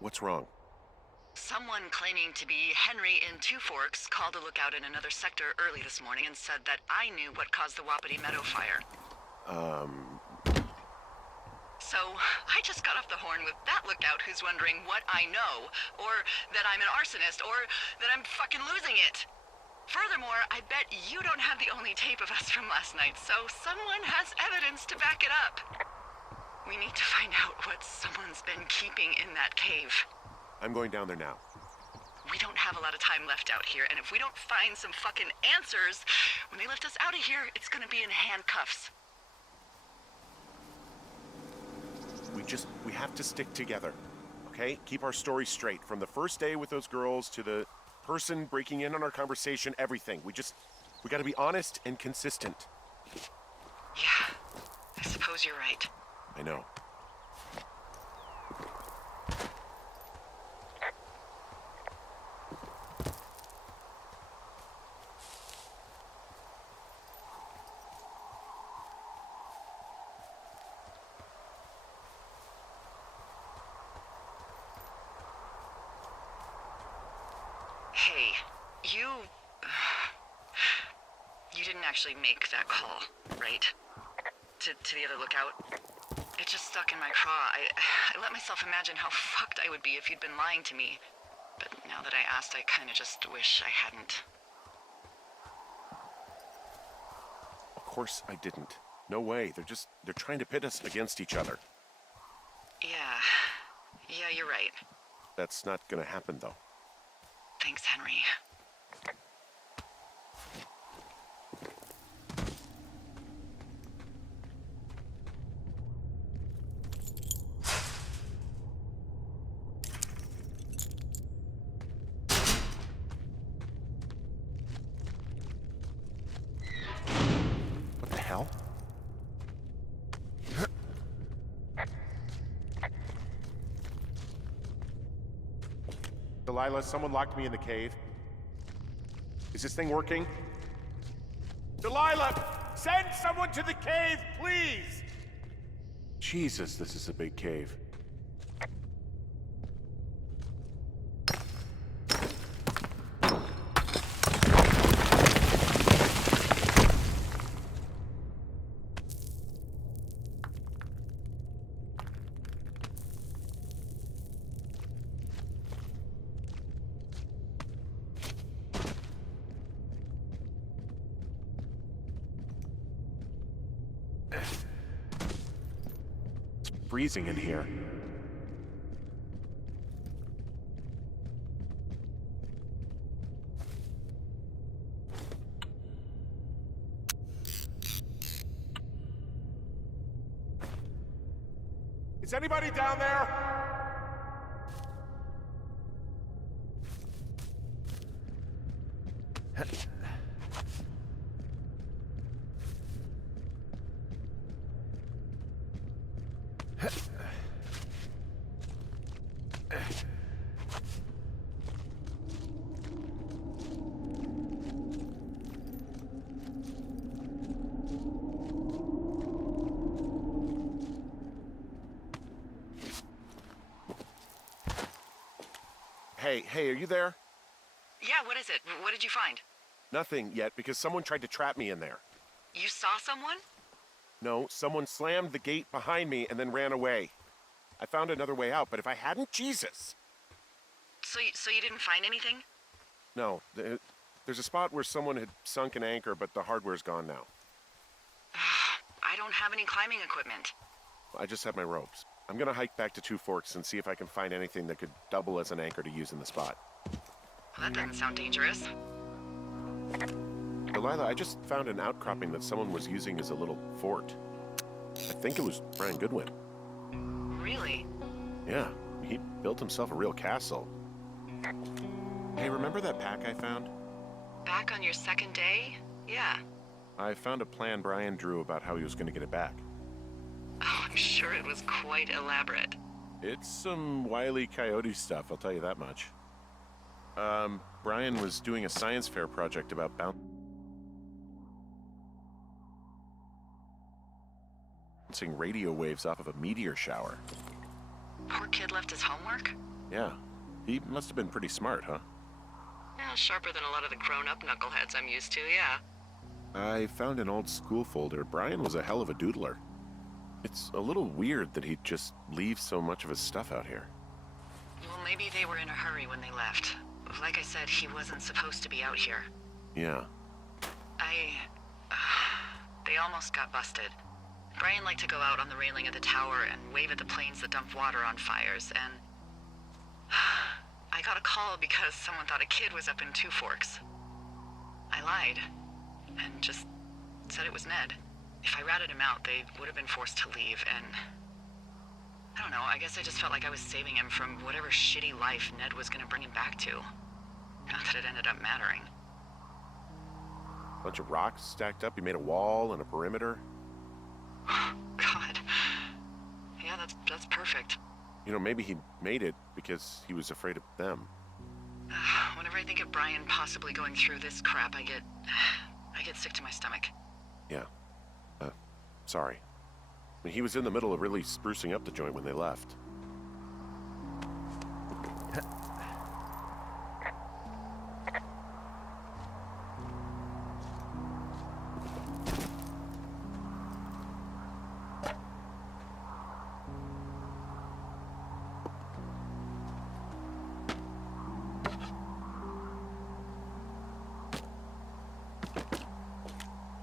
What's wrong? Someone claiming to be Henry in Two Forks called a lookout in another sector early this morning and said that I knew what caused the Wapiti Meadow fire. So, I just got off the horn with that lookout who's wondering what I know, or that I'm an arsonist, or that I'm fucking losing it. Furthermore, I bet you don't have the only tape of us from last night, so someone has evidence to back it up. We need to find out what someone's been keeping in that cave. I'm going down there now. We don't have a lot of time left out here, and if we don't find some fucking answers, when they lift us out of here, it's gonna be in handcuffs. We have to stick together, okay? Keep our story straight. From the first day with those girls to the person breaking in on our conversation, everything. We gotta be honest and consistent. Yeah, I suppose you're right. I know. Hey, you didn't actually make that call, right? To the other lookout? It just stuck in my craw. I let myself imagine how fucked I would be if you'd been lying to me. But now that I asked, I kinda just wish I hadn't. Of course I didn't. No way. They're trying to pit us against each other. Yeah, you're right. That's not gonna happen, though. Thanks, Henry. What the hell? Delilah, someone locked me in the cave. Is this thing working? Delilah! Send someone to the cave, please! Jesus, this is a big cave. Freezing in here. Is anybody down there? Hey, are you there? Yeah, what is it? What did you find? Nothing yet, because someone tried to trap me in there. You saw someone? No, someone slammed the gate behind me and then ran away. I found another way out, but if I hadn't, Jesus! So you didn't find anything? No, there's a spot where someone had sunk an anchor, but the hardware's gone now. I don't have any climbing equipment. I just have my ropes. I'm gonna hike back to Two Forks and see if I can find anything that could double as an anchor to use in the spot. Well, that doesn't sound dangerous. Delilah, I just found an outcropping that someone was using as a little fort. I think it was Brian Goodwin. Really? Yeah, he built himself a real castle. Hey, remember that pack I found? Back on your second day? Yeah. I found a plan Brian drew about how he was gonna get it back. Oh, I'm sure it was quite elaborate. It's some Wile E. Coyote stuff, I'll tell you that much. Brian was doing a science fair project about bouncing radio waves off of a meteor shower. Poor kid left his homework? Yeah. He must have been pretty smart, huh? Yeah, sharper than a lot of the grown-up knuckleheads I'm used to, yeah. I found an old school folder. Brian was a hell of a doodler. It's a little weird that he'd just leave so much of his stuff out here. Well, maybe they were in a hurry when they left. Like I said, he wasn't supposed to be out here. Yeah. They almost got busted. Brian liked to go out on the railing of the tower and wave at the planes that dumped water on fires, and... I got a call because someone thought a kid was up in Two Forks. I lied, and just said it was Ned. If I ratted him out, they would have been forced to leave, and... I don't know, I guess I just felt like I was saving him from whatever shitty life Ned was gonna bring him back to. Not that it ended up mattering. Bunch of rocks stacked up. He made a wall and a perimeter. God. Yeah, that's perfect. You know, maybe he made it because he was afraid of them. Whenever I think of Brian possibly going through this crap, I get sick to my stomach. Yeah. Sorry. I mean, he was in the middle of really sprucing up the joint when they left.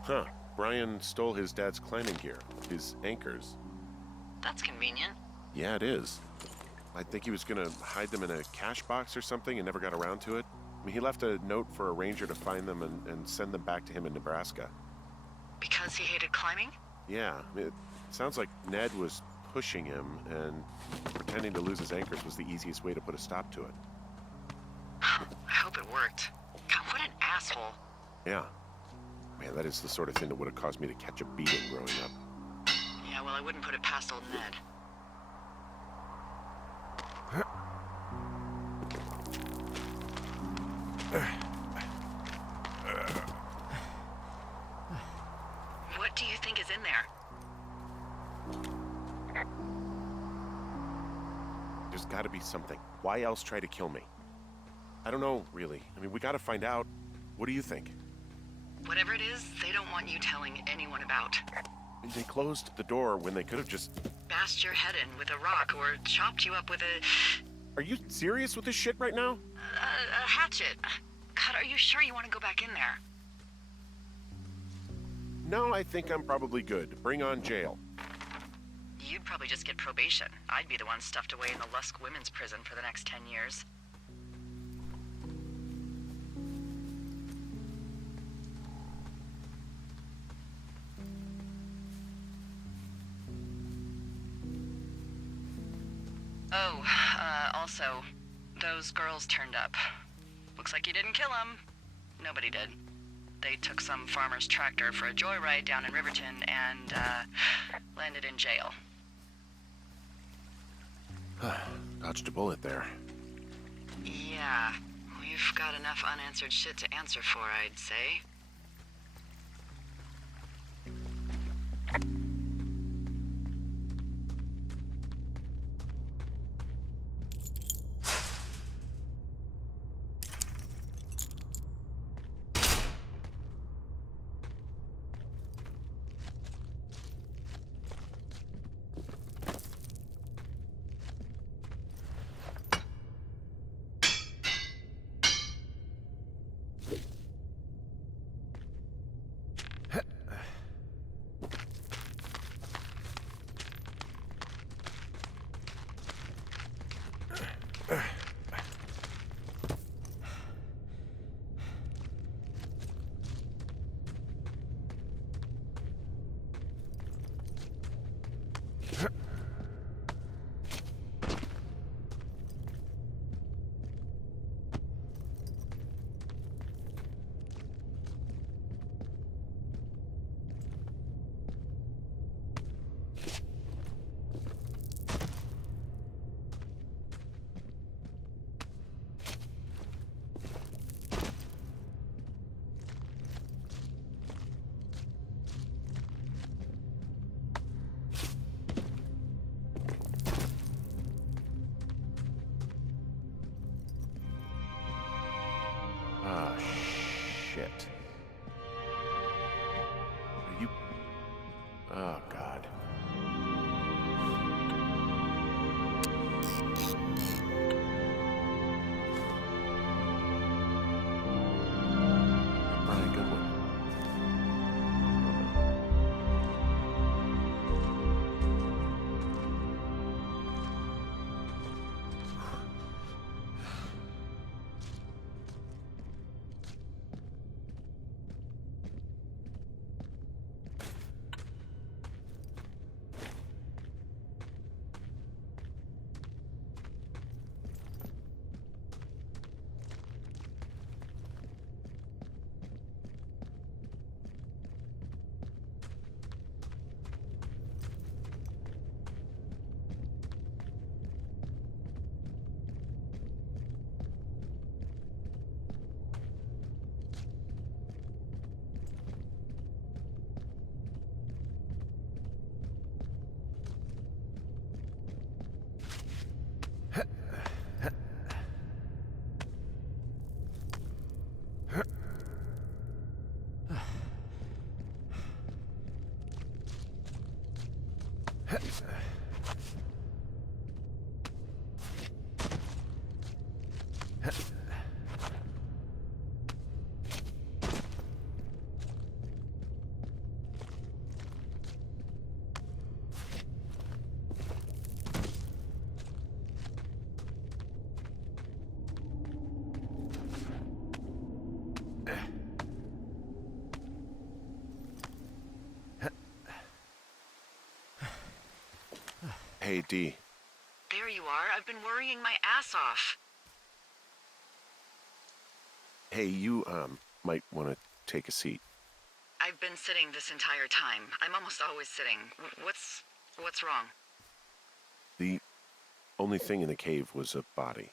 Huh. Brian stole his dad's climbing gear, his anchors. That's convenient. Yeah, it is. I think he was gonna hide them in a cash box or something and never got around to it. I mean, he left a note for a ranger to find them and send them back to him in Nebraska. Because he hated climbing? Yeah, I mean, it sounds like Ned was pushing him, and pretending to lose his anchors was the easiest way to put a stop to it. I hope it worked. God, what an asshole. Yeah. Man, that is the sort of thing that would have caused me to catch a beating growing up. Yeah, well, I wouldn't put it past old Ned. What do you think is in there? There's gotta be something. Why else try to kill me? I don't know, really. I mean, we gotta find out. What do you think? Whatever it is, they don't want you telling anyone about. They closed the door when they could have just... Bashed your head in with a rock or chopped you up with a Are you serious with this shit right now? hatchet. God, are you sure you want to go back in there? No, I think I'm probably good. Bring on jail. You'd probably just get probation. I'd be the one stuffed away in the Lusk Women's Prison for the next 10 years. Oh, also, those girls turned up. Looks like you didn't kill them. Nobody did. They took some farmer's tractor for a joyride down in Riverton and, landed in jail. Dodged a bullet there. Yeah, we've got enough unanswered shit to answer for, I'd say. Hey, Dee. There you are. I've been worrying my ass off. Hey, you, might want to take a seat. I've been sitting this entire time. I'm almost always sitting. What's wrong? The only thing in the cave was a body.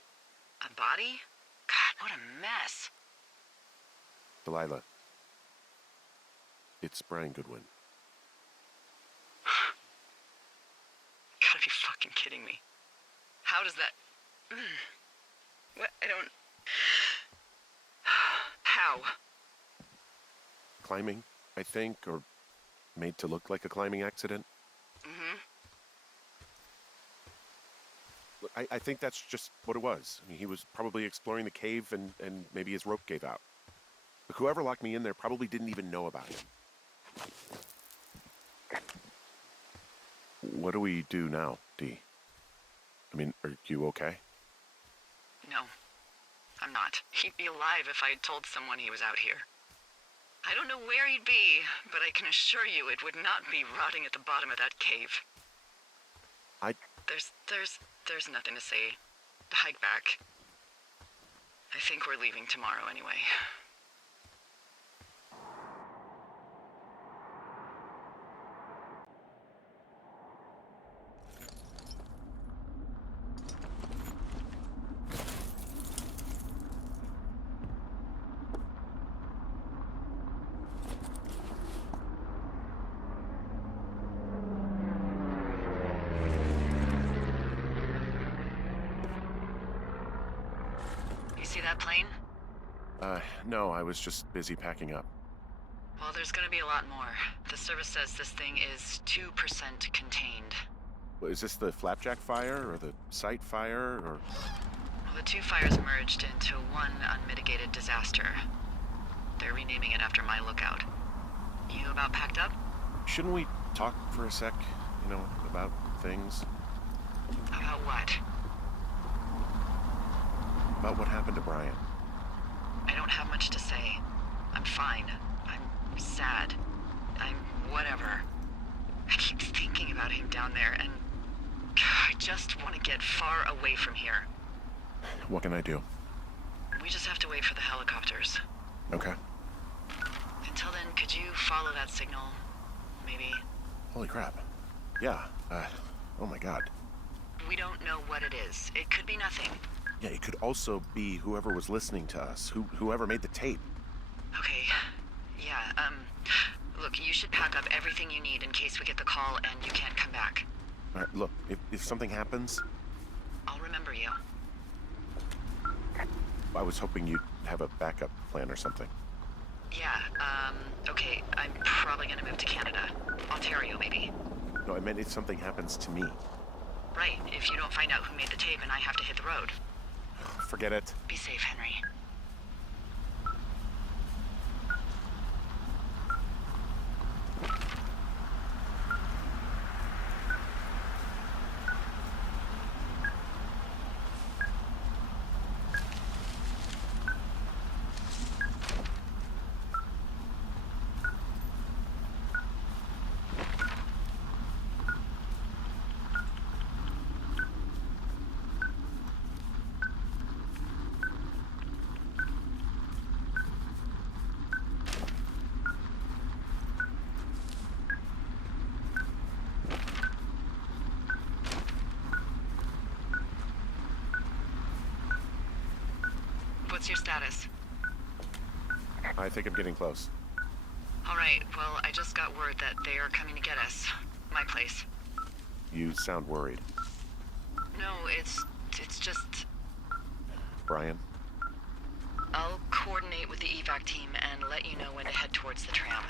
A body? God, what a mess. Delilah. It's Brian Goodwin. Gotta be fucking kidding me. How does that... What? I don't... How? Climbing, I think, or made to look like a climbing accident. Mm-hmm. Look, I think that's just what it was. I mean, he was probably exploring the cave and maybe his rope gave out. Look, whoever locked me in there probably didn't even know about him. What do we do now, Dee? I mean, are you okay? No, I'm not. He'd be alive if I had told someone he was out here. I don't know where he'd be, but I can assure you it would not be rotting at the bottom of that cave. There's nothing to say. Hike back. I think we're leaving tomorrow anyway. See that plane? No, I was just busy packing up. Well, there's gonna be a lot more. The service says this thing is 2% contained. Well, is this the Flapjack fire, or the site fire, or... Well, the two fires merged into one unmitigated disaster. They're renaming it after my lookout. You about packed up? Shouldn't we talk for a sec, about things? About what? About what happened to Brian. I don't have much to say. I'm fine. I'm sad. I'm whatever. I keep thinking about him down there, and I just want to get far away from here. What can I do? We just have to wait for the helicopters. Okay. Until then, could you follow that signal? Maybe? Holy crap. Yeah, oh my god. We don't know what it is. It could be nothing. Yeah, it could also be whoever was listening to us, whoever made the tape. Okay. Yeah, look, you should pack up everything you need in case we get the call and you can't come back. All right, look, if something happens... I'll remember you. I was hoping you'd have a backup plan or something. Yeah, okay, I'm probably gonna move to Canada. Ontario, maybe. No, I meant if something happens to me. Right, if you don't find out who made the tape and I have to hit the road. Forget it. Be safe, Henry. What's your status? I think I'm getting close. All right, well, I just got word that they are coming to get us. My place. You sound worried. No, it's just... Brian? I'll coordinate with the evac team and let you know when to head towards the tram.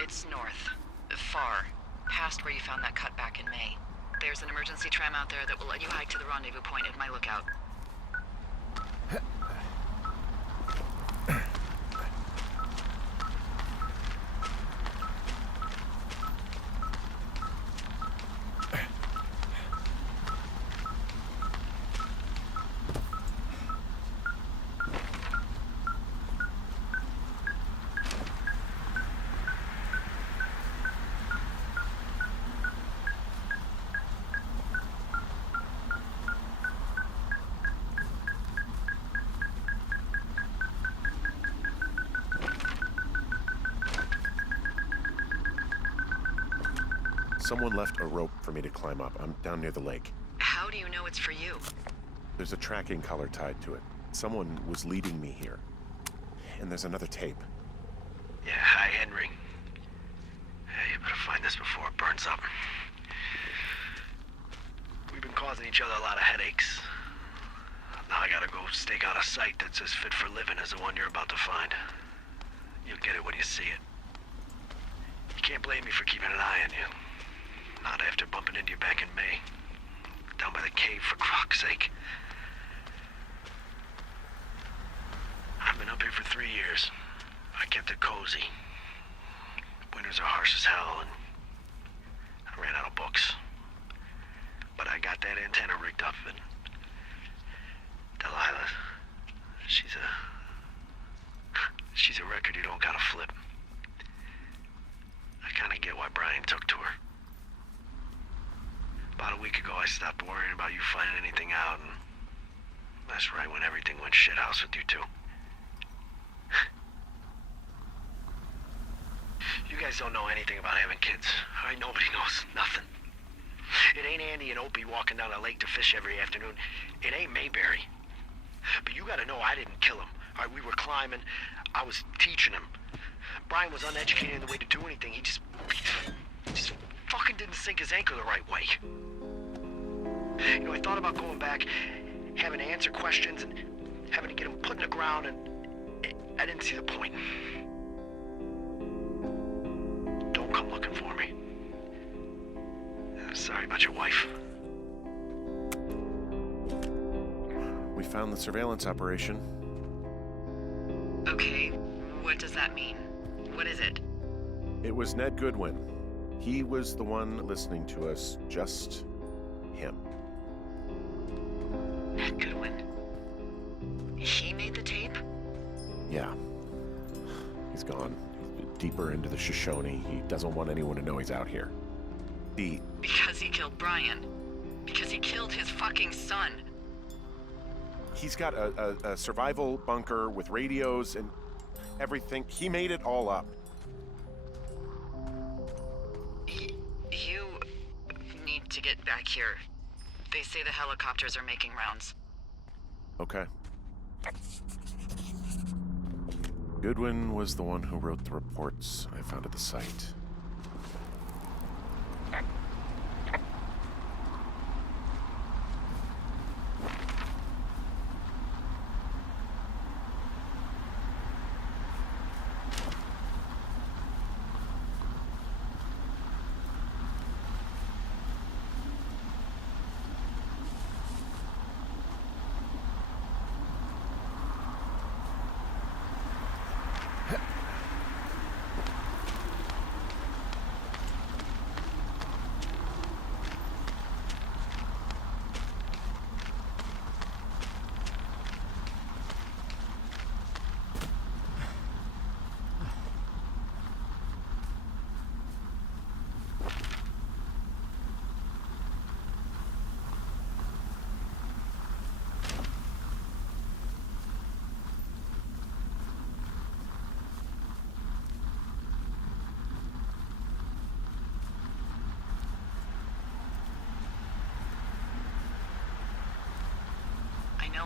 It's north. Far. Past where where you found that cut back in May. There's an emergency tram out there that will let you hike to the rendezvous point at my lookout. Someone left a rope for me to climb up. I'm down near the lake. How do you know it's for you? There's a tracking collar tied to it. Someone was leading me here. And there's another tape. Yeah, hi, Henry. Hey, you better find this before it burns up. We've been causing each other a lot of headaches. Now I gotta go stake out a site that's as fit for living as the one you're about to find. You'll get it when you see it. You can't blame me for keeping an eye on you. Not after bumping into you back in May. Down by the cave, for croc's sake. I've been up here for 3 years. I kept it cozy. Winters are harsh as hell, and I ran out of books. But I got that antenna rigged up, and Delilah, she's a record you don't gotta flip. I kinda get why Brian took to her. About a week ago, I stopped worrying about you finding anything out, and that's right when everything went shithouse with you two. You guys don't know anything about having kids. All right, nobody knows nothing. It ain't Andy and Opie walking down a lake to fish every afternoon. It ain't Mayberry. But you gotta know I didn't kill him. All right, we were climbing. I was teaching him. Brian was uneducated in the way to do anything. He just fucking didn't sink his anchor the right way. You know, I thought about going back, having to answer questions, and having to get him put in the ground, and I didn't see the point. Don't come looking for me. Sorry about your wife. We found the surveillance operation. Okay, what does that mean? What is it? It was Ned Goodwin. He was the one listening to us, just him. Ned Goodwin. He made the tape? Yeah. He's gone. He's deeper into the Shoshone. He doesn't want anyone to know he's out here. Because he killed Brian. Because he killed his fucking son. He's got a survival bunker with radios and everything. He made it all up. You need to get back here. They say the helicopters are making rounds. Okay. Goodwin was the one who wrote the reports I found at the site.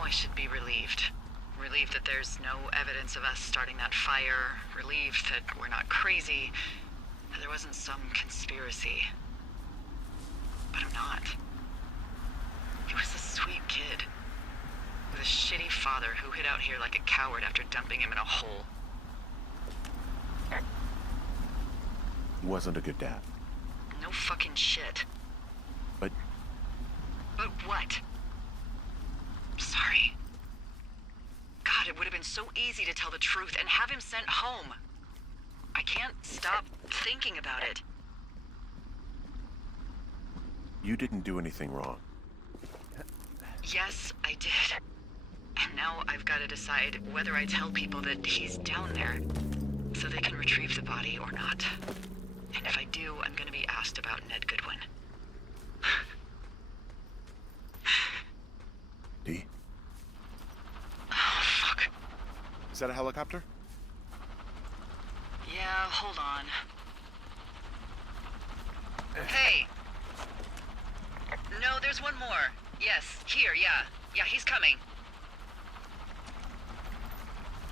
I should be relieved. Relieved that there's no evidence of us starting that fire. Relieved that we're not crazy. That there wasn't some conspiracy. But I'm not. He was a sweet kid. With a shitty father who hid out here like a coward after dumping him in a hole. He wasn't a good dad. No fucking shit. But But what? Sorry. God, it would have been so easy to tell the truth and have him sent home. I can't stop thinking about it. you didn't do anything wrong. Yes, I did. And now I've got to decide whether I tell people that he's down there so they can retrieve the body or not. And if I do, I'm gonna be asked about Ned Goodwin. D? Oh, fuck. Is that a helicopter? Yeah, hold on. Hey! No, there's one more. Yes, here, yeah. Yeah, he's coming.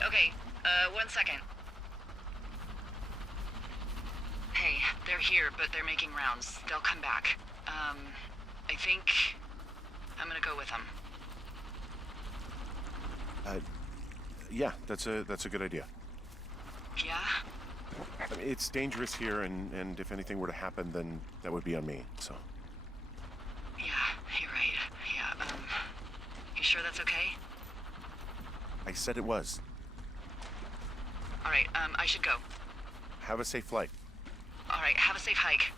Okay, 1 second. Hey, they're here, but they're making rounds. They'll come back. I think I'm gonna go with them. Yeah, that's a good idea. Yeah? I mean, it's dangerous here, and if anything were to happen, then that would be on me, so. Yeah, you're right. Yeah, you sure that's okay? I said it was. Alright, I should go. Have a safe flight. Alright, have a safe hike.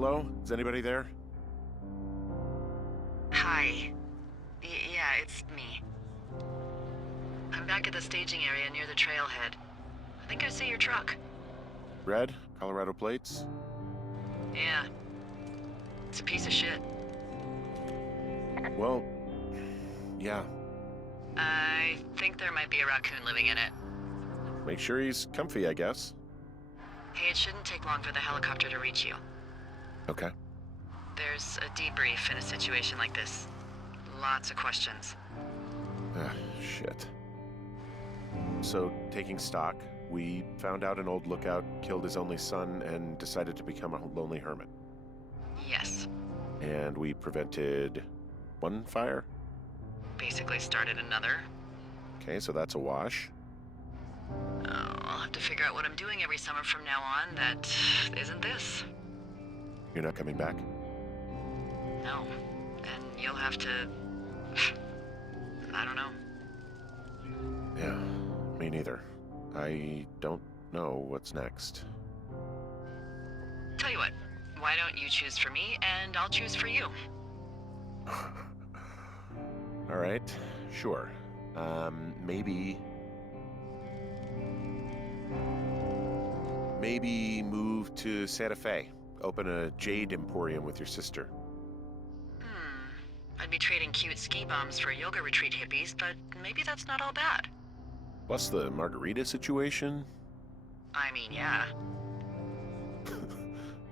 hello? Is anybody there? Hi. Yeah, it's me. I'm back at the staging area near the trailhead. I think I see your truck. Red? Colorado plates? Yeah. It's a piece of shit. Well, yeah. I think there might be a raccoon living in it. Make sure he's comfy, I guess. Hey, it shouldn't take long for the helicopter to reach you. Okay. There's a debrief in a situation like this. Lots of questions. Ah, shit. So, taking stock, we found out an old lookout killed his only son and decided to become a lonely hermit. Yes. And we prevented one fire? Basically started another. Okay, so that's a wash. Oh, I'll have to figure out what I'm doing every summer from now on that isn't this. You're not coming back? No. And you'll have to... I don't know. Yeah, me neither. I don't know what's next. Tell you what, why don't you choose for me and I'll choose for you? All right, sure. Maybe move to Santa Fe. Open a jade emporium with your sister. I'd be trading cute ski bums for yoga retreat hippies, but maybe that's not all bad. Plus the margarita situation. I mean, yeah.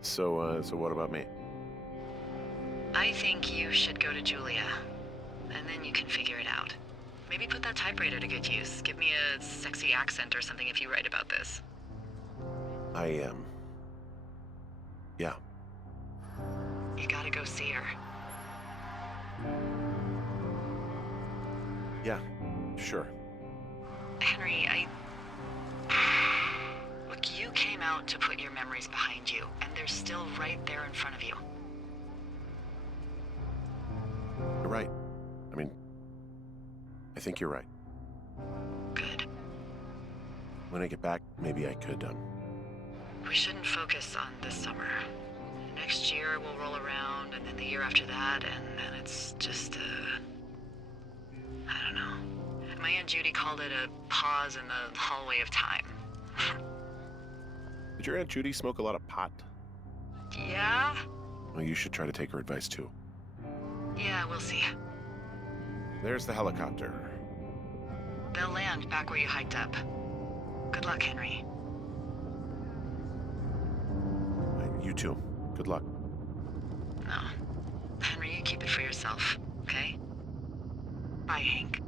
So what about me? I think you should go to Julia, and then you can figure it out. Maybe put that typewriter to good use. Give me a sexy accent or something if you write about this. Yeah. You gotta go see her. Yeah, sure. Henry, Look, you came out to put your memories behind you, and they're still right there in front of you. You're right. I mean, I think you're right. Good. When I get back, maybe I could, We shouldn't focus on this summer. Next year we'll roll around, and then the year after that, and then it's just I don't know. My Aunt Judy called it a pause in the hallway of time. Did your Aunt Judy smoke a lot of pot? Yeah? Well, you should try to take her advice, too. Yeah, we'll see. There's the helicopter. They'll land back where you hiked up. Good luck, Henry. You too. Good luck. No. Henry, you keep it for yourself, okay? Bye, Hank.